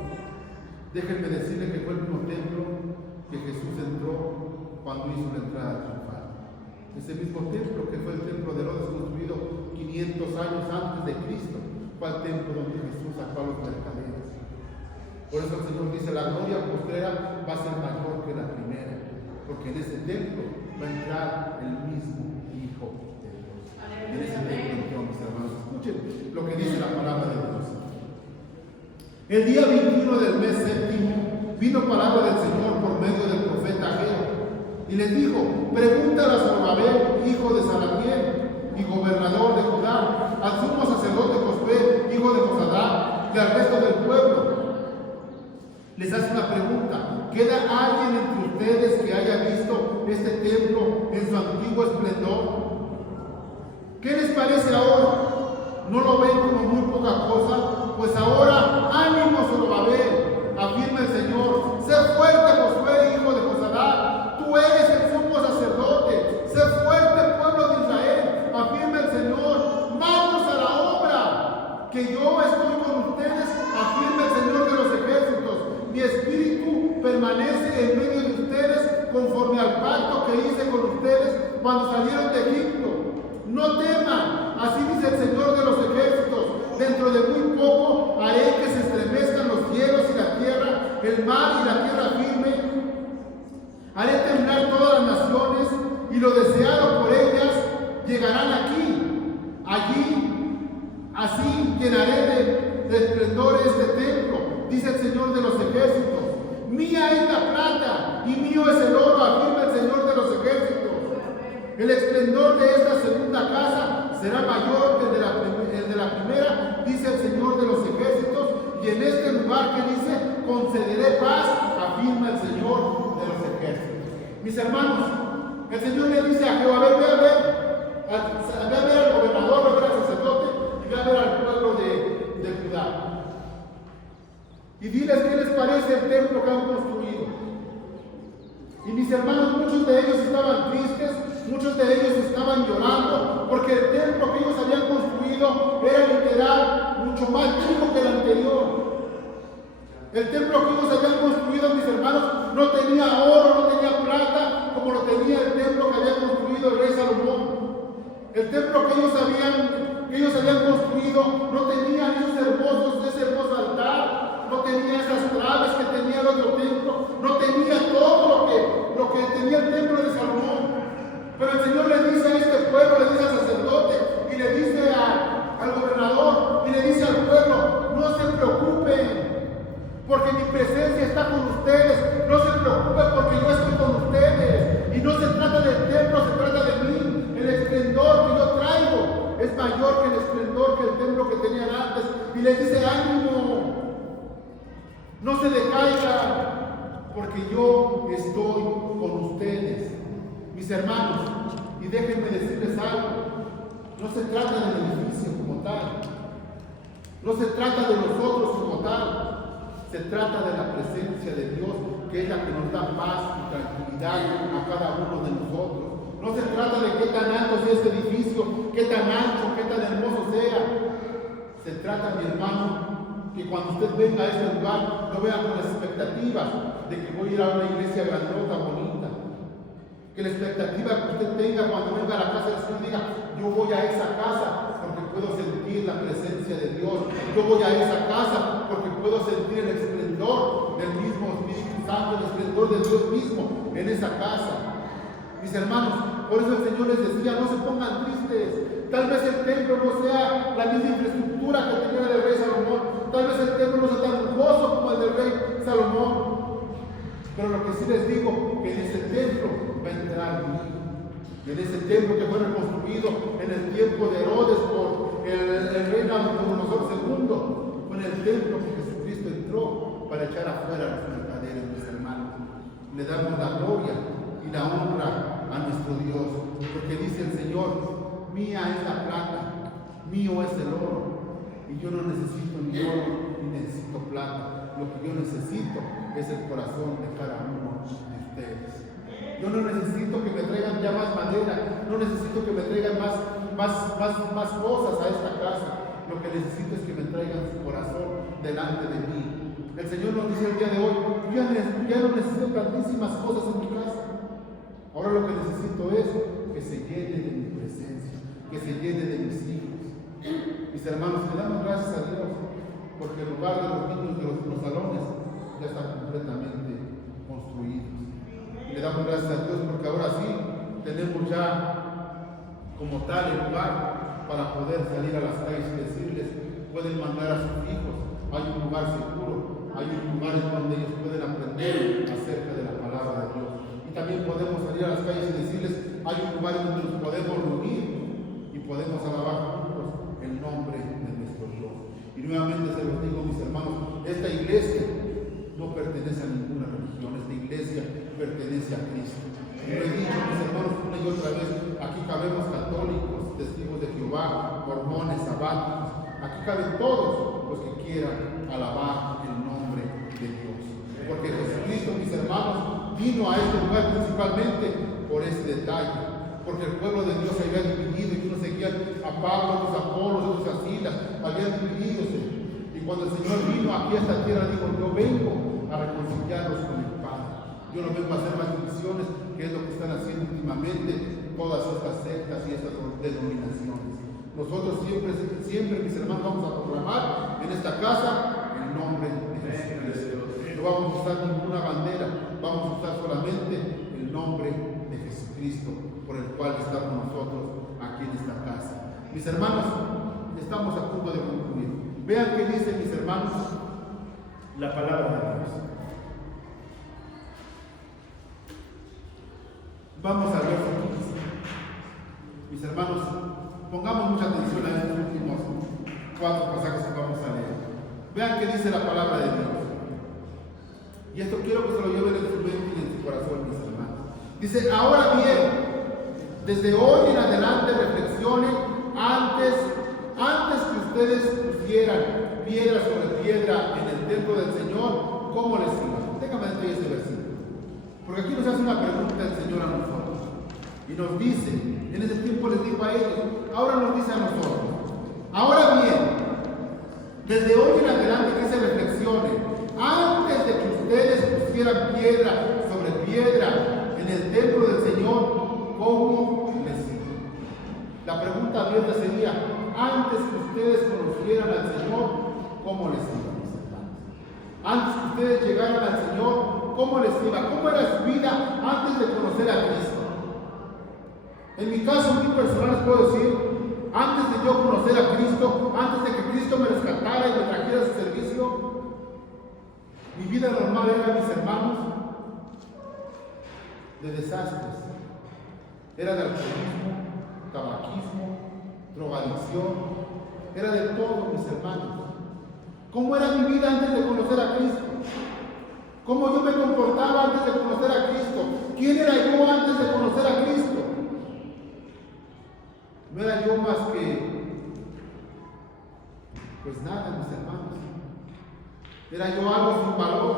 Déjenme decirles que fue el mismo templo que Jesús entró cuando hizo la entrada triunfal. Ese mismo templo que fue el templo de Herodes, construido 500 años antes de Cristo, fue el templo donde Jesús sacó a los mercaderes. Por eso el Señor dice, la gloria postrera va a ser mayor que la primera, porque en ese templo va a entrar el mismo Hijo de Dios. En ese templo entró, mis hermanos. Escuchen lo que dice la palabra de Dios. El día 21 del mes séptimo vino palabra del Señor por medio del profeta Ageo, y les dijo, pregúntale a Zorobabel, hijo de Salatiel y gobernador de Judá, al sumo sacerdote Josué, hijo de Josadá, y al resto del pueblo. Les hace una pregunta, ¿queda alguien entre ustedes que haya visto este templo en su antiguo esplendor? ¿Qué les parece ahora? ¿No lo ven como muy poca cosa? Pues ahora, ánimo Zorobabel, afirma el Señor. Sé fuerte, Josué, hijo de Josadá. Tú eres el sumo sacerdote. Sé fuerte, pueblo de Israel, afirma el Señor. Manos a la obra, que yo estoy con ustedes, afirma el Señor de los ejércitos. Mi espíritu permanece en medio de ustedes, conforme al pacto que hice con ustedes cuando salieron de Egipto. No teman, así dice el Señor de los ejércitos. Dentro de muy poco haré que se estremezcan los cielos y la tierra, el mar y la tierra firme. Haré temblar todas las naciones, y lo deseado por ellas llegarán aquí. Allí, así llenaré de esplendor este templo, dice el Señor de los ejércitos. Mía es la plata y mío es el oro, afirma el Señor de los ejércitos. El esplendor de esta segunda casa será mayor que el de la primera, dice el Señor de los ejércitos. Y en este lugar que dice, concederé paz, afirma el Señor de los ejércitos. Mis hermanos, el Señor le dice a Jehová, ve a ver al gobernador, ve a ver al sacerdote y ve a ver al pueblo de Judá. Y diles qué les parece el templo que han construido. Y mis hermanos, muchos de ellos estaban tristes, muchos de ellos estaban llorando, porque el templo que ellos habían construido era literal, mucho más chico que el anterior. El templo que ellos habían construido, mis hermanos, no tenía oro, no tenía plata, como lo tenía el templo que había construido el rey Salomón. El templo que ellos habían construido no tenía ese hermoso altar, no tenía esas claves que tenía el otro templo, no tenía todo lo que tenía el templo de Salomón. Pero el Señor le dice a este pueblo, le dice al sacerdote y le dice al gobernador y le dice al pueblo, no se preocupen, porque mi presencia está con ustedes. No se preocupen porque yo estoy con ustedes. Y no se trata del templo, se trata de mí. El esplendor que yo traigo es mayor que el esplendor que el templo que tenían antes. Y les dice, ánimo, no se decaigan, porque yo estoy con ustedes. Mis Mis hermanos, y déjenme decirles algo, no se trata del edificio como tal, no se trata de nosotros como tal, se trata de la presencia de Dios, que es la que nos da paz y tranquilidad a cada uno de nosotros. No se trata de qué tan alto sea este edificio, qué tan ancho, qué tan hermoso sea. Se trata, mi hermano, que cuando usted venga a este lugar, no vea con las expectativas de que voy a ir a una iglesia grandota, bonita. Que la expectativa que usted tenga cuando venga a la casa del Señor diga, yo voy a esa casa porque puedo sentir la presencia de Dios. Yo voy a esa casa porque puedo sentir el esplendor del mismo Espíritu Santo, el esplendor de Dios mismo en esa casa. Mis hermanos, por eso el Señor les decía, no se pongan tristes. Tal vez el templo no sea la misma infraestructura que tenía el rey Salomón. Tal vez el templo no sea tan lujoso como el del rey Salomón. Pero lo que sí les digo, que en ese templo va a entrar mi hijo. En ese templo que fue reconstruido en el tiempo de Herodes por el rey Nabucodonosor II, fue en el templo que Jesucristo entró para echar afuera a los mercaderes, mis hermanos. Le damos la gloria y la honra a nuestro Dios, porque dice el Señor, mía es la plata, mío es el oro, y yo no necesito ni oro ni necesito plata. Lo que yo necesito es el corazón de cada uno de ustedes. Yo no necesito que me traigan ya más madera, no necesito que me traigan más cosas a esta casa. Lo que necesito es que me traigan su corazón delante de mí. El Señor nos dice el día de hoy, ya no necesito tantísimas cosas en mi casa. Ahora lo que necesito es que se llene de mi presencia, que se llene de mis hijos. Mis hermanos, le damos gracias a Dios, porque el lugar de los niños de los salones ya está completamente construido. Y le damos gracias a Dios porque ahora sí tenemos ya como tal el lugar para poder salir a las calles y decirles, pueden mandar a sus hijos, hay un lugar seguro, hay un lugar en donde ellos pueden aprender acerca de la palabra de Dios. Y también podemos salir a las calles y decirles, hay un lugar donde nos podemos reunir y podemos alabar juntos el nombre de nuestro Dios. Y nuevamente se los digo, mis hermanos, esta iglesia no pertenece a ninguna religión, esta iglesia pertenece a Cristo. Y lo he dicho, mis hermanos, una y otra vez, aquí cabemos católicos, testigos de Jehová, mormones, sabáticos, aquí caben todos los que quieran alabar el nombre de Dios. Porque Jesucristo, mis hermanos, vino a este lugar principalmente por ese detalle, porque el pueblo de Dios se había dividido y unos seguían a Pablo, otros a Apolos, otros a Silas, habían dividido. Y cuando el Señor vino aquí a esta tierra, dijo, yo vengo a reconciliarlos con el Padre. Yo no vengo a hacer más divisiones, que es lo que están haciendo últimamente todas estas sectas y estas denominaciones. Nosotros siempre, mis hermanos, vamos a proclamar en esta casa el nombre de Jesucristo. No vamos a usar ninguna bandera, vamos a usar solamente el nombre de Jesucristo, por el cual estamos nosotros aquí en esta casa. Mis hermanos, estamos a punto de concluir. Vean qué dice, mis hermanos, la palabra de Dios. Vamos a ver, mis hermanos, pongamos mucha atención a estos últimos 4 pasajes que vamos a leer. Vean qué dice la palabra de Dios. Y esto quiero que se lo lleven en su mente y en su corazón, mis hermanos. Dice, ahora bien, desde hoy en adelante reflexionen antes que ustedes pusieran piedra sobre piedra en el templo del Señor, ¿cómo les iba? Déjame decir este versículo. Porque aquí nos hace una pregunta el Señor a nosotros. Y nos dice, en ese tiempo les dijo a ellos, ahora nos dice a nosotros. Ahora bien, desde hoy en adelante que se reflexionen, antes de que ustedes pusieran piedra sobre piedra en el templo del Señor, ¿cómo les iba? La pregunta abierta sería, antes que ustedes conocieran al Señor, ¿cómo les iba, mis hermanos? Antes que ustedes llegaran al Señor, ¿cómo les iba? ¿Cómo era su vida antes de conocer a Cristo? En mi caso muy personal les puedo decir, antes de yo conocer a Cristo, antes de que Cristo me rescatara y me trajera a su servicio, mi vida normal era, mis hermanos, de desastres. Era de alcoholismo, tabaquismo, drogadicción, era de todo, mis hermanos. ¿Cómo era mi vida antes de conocer a Cristo? ¿Cómo yo me comportaba antes de conocer a Cristo? ¿Quién era yo antes de conocer a Cristo? No era yo más que, pues nada, mis hermanos. Era yo algo sin valor.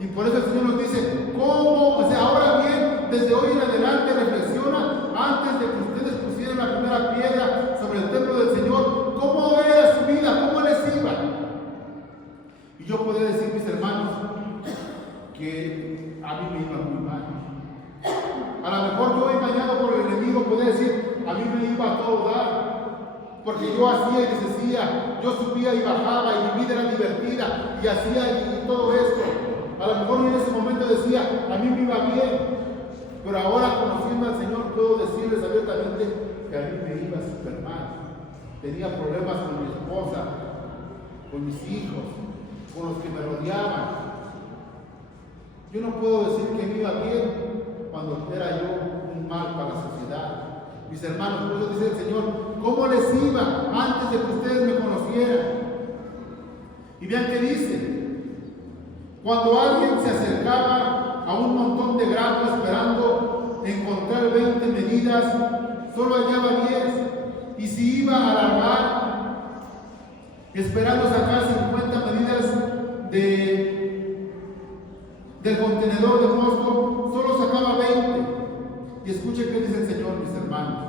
Y por eso el Señor nos dice, ¿cómo? O sea, ahora bien, desde hoy en adelante reflexiona, antes de que ustedes pusieran la primera piedra sobre el templo del Señor, ¿cómo era su vida? ¿Cómo les iba? Y yo podría decir, mis hermanos, que a mí me iba muy mal. A lo mejor yo, engañado por el enemigo, podría decir, a mí me iba a todo dar. Porque yo hacía y deshacía, yo subía y bajaba y mi vida era divertida y hacía y todo esto. A lo mejor en ese momento decía, a mí me iba bien, pero ahora conociendo al Señor puedo decirles abiertamente que a mí me iba súper mal. Tenía problemas con mi esposa, con mis hijos, con los que me rodeaban. Yo no puedo decir que me iba bien cuando era yo un mal para la sociedad. Mis hermanos, por eso dice el Señor, ¿cómo les iba antes de que ustedes me conocieran? Y vean qué dice. Cuando alguien se acercaba a un montón de grano esperando encontrar 20 medidas, solo hallaba 10. Y si iba a la mar esperando sacar 50 medidas del contenedor de mosto, solo sacaba 20. Y escuchen qué dice el Señor, mis hermanos.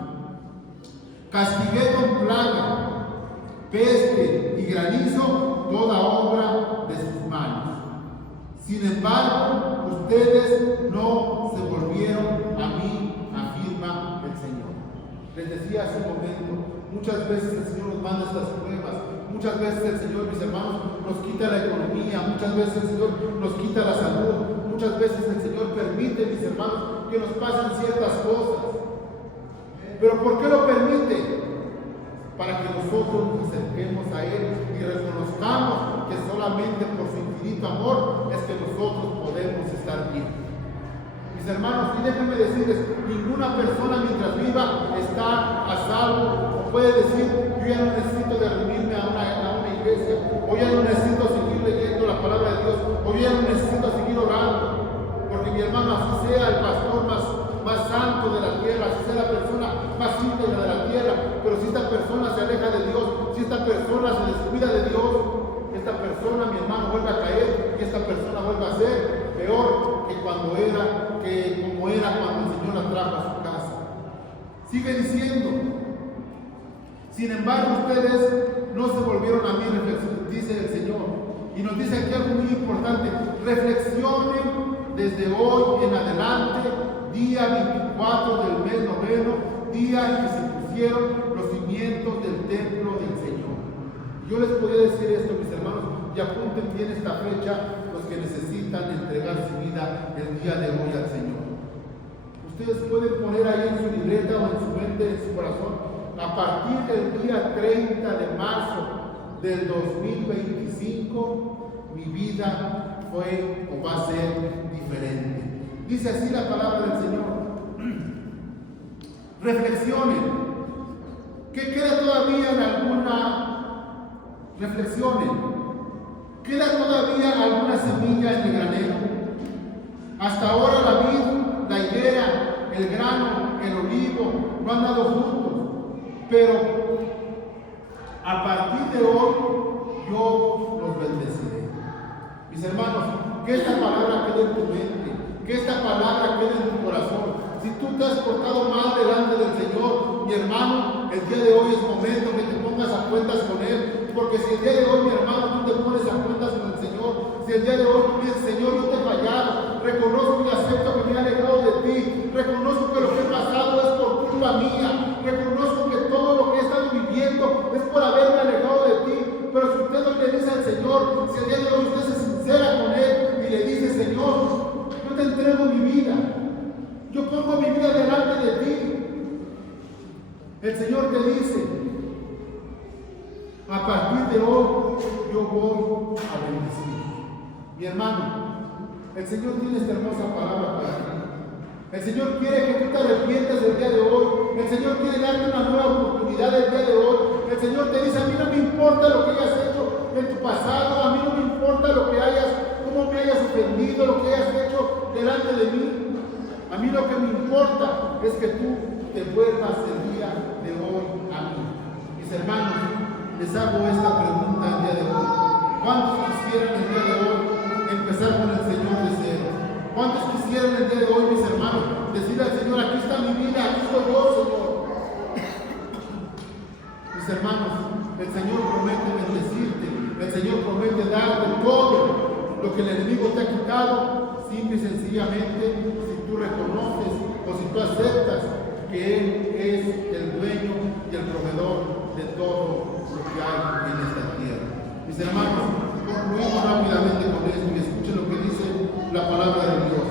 Castigué con plaga, peste y granizo toda obra de sus manos. Sin embargo, ustedes no se volvieron a mí, afirma el Señor. Les decía hace un momento, muchas veces el Señor nos manda estas pruebas, muchas veces el Señor, mis hermanos, nos quita la economía, muchas veces el Señor nos quita la salud, muchas veces el Señor permite, mis hermanos, que nos pasen ciertas cosas. ¿Pero por qué lo permite? Para que nosotros nos acerquemos a Él y reconozcamos que solamente por su infinito amor es que nosotros podemos estar bien. Mis hermanos, y déjenme decirles, ninguna persona mientras viva está a salvo o puede decir, yo ya no necesito de reunirme a una iglesia, o ya no necesito seguir leyendo la palabra de Dios, o ya no necesito seguir orando. Porque mi hermano, así sea el pastor más santo de la tierra, así sea la persona más íntegra de la tierra, pero si esta persona se aleja de Dios, si esta persona se descuida de Dios, esta persona, mi hermano, vuelve a caer y esta persona vuelve a ser peor que como era cuando el Señor la trajo a su casa. Sigue diciendo, sin embargo, ustedes no se volvieron a mí, dice el Señor. Y nos dice aquí algo muy importante, reflexionen desde hoy en adelante, día 24 del mes noveno, día en que se pusieron los cimientos del templo del Señor. Yo les podría decir esto, mis hermanos, y apunten bien esta fecha los que necesitan entregar su vida el día de hoy al Señor. Ustedes pueden poner ahí en su libreta o en su mente, en su corazón, a partir del día 30 de marzo del 2025, mi vida fue o va a ser diferente. Dice así la palabra del Señor. Reflexionen. ¿Qué queda todavía en alguna? Reflexionen. ¿Queda todavía alguna semilla en el granero? Hasta ahora la vid, la higuera, el grano, el olivo no han dado frutos. Pero a partir de hoy yo los bendeciré. Mis hermanos, que esta palabra quede en tu mente, que esta palabra quede en tu corazón. Si tú te has portado mal delante del Señor, mi hermano, el día de hoy es momento que te pongas a cuentas con Él. Porque si el día de hoy, mi hermano, tú te pones a cuentas con el Señor, si el día de hoy tú dices, Señor, yo te he fallado, reconozco y acepto que me he alejado de ti, reconozco que lo que he pasado es por culpa mía, reconozco que todo lo que he estado viviendo es por haberme alejado de ti. Pero si usted hoy le dice al Señor, si el día de hoy usted se sincera con Él y le dice, Señor, yo te entrego mi vida, yo pongo mi vida delante de ti, el Señor te dice, a partir de hoy yo voy a bendecir. Mi hermano, el Señor tiene esta hermosa palabra para ti. El Señor quiere que tú te arrepientas el día de hoy. El Señor quiere darte una nueva oportunidad el día de hoy. El Señor te dice, a mí no me importa lo que hayas hecho en tu pasado, a mí no me importa lo que hayas, cómo me hayas ofendido. de mí. A mí lo que me importa es que tú te vuelvas el día de hoy a mí. Mis hermanos, les hago esta pregunta el día de hoy. ¿Cuántos quisieran el día de hoy empezar con el Señor de cero? ¿Cuántos quisieran el día de hoy, mis hermanos, decirle al Señor, aquí está mi vida, aquí estoy yo, Señor? Mis hermanos, el Señor promete bendecirte, el Señor promete darte todo lo que el enemigo te ha quitado, simple y sencillamente, si tú reconoces o si tú aceptas que Él es el dueño y el proveedor de todo lo que hay en esta tierra. Mis hermanos, concluimos rápidamente con esto y escuchen lo que dice la palabra de Dios.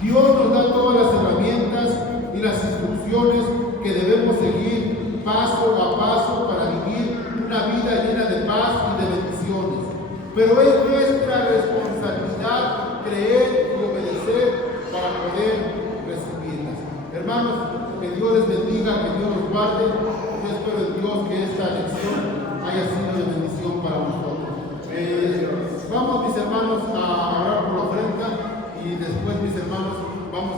Dios nos da todas las herramientas y las instrucciones que debemos seguir paso a paso para vivir una vida llena de paz y de bendiciones. Pero es nuestra responsabilidad creer y obedecer para poder recibirlas. Hermanos, que Dios les bendiga, que Dios los guarde. Yo espero en Dios que esta lección haya sido de bendición para nosotros. Vamos, mis hermanos, a orar por la ofrenda y después, mis hermanos, vamos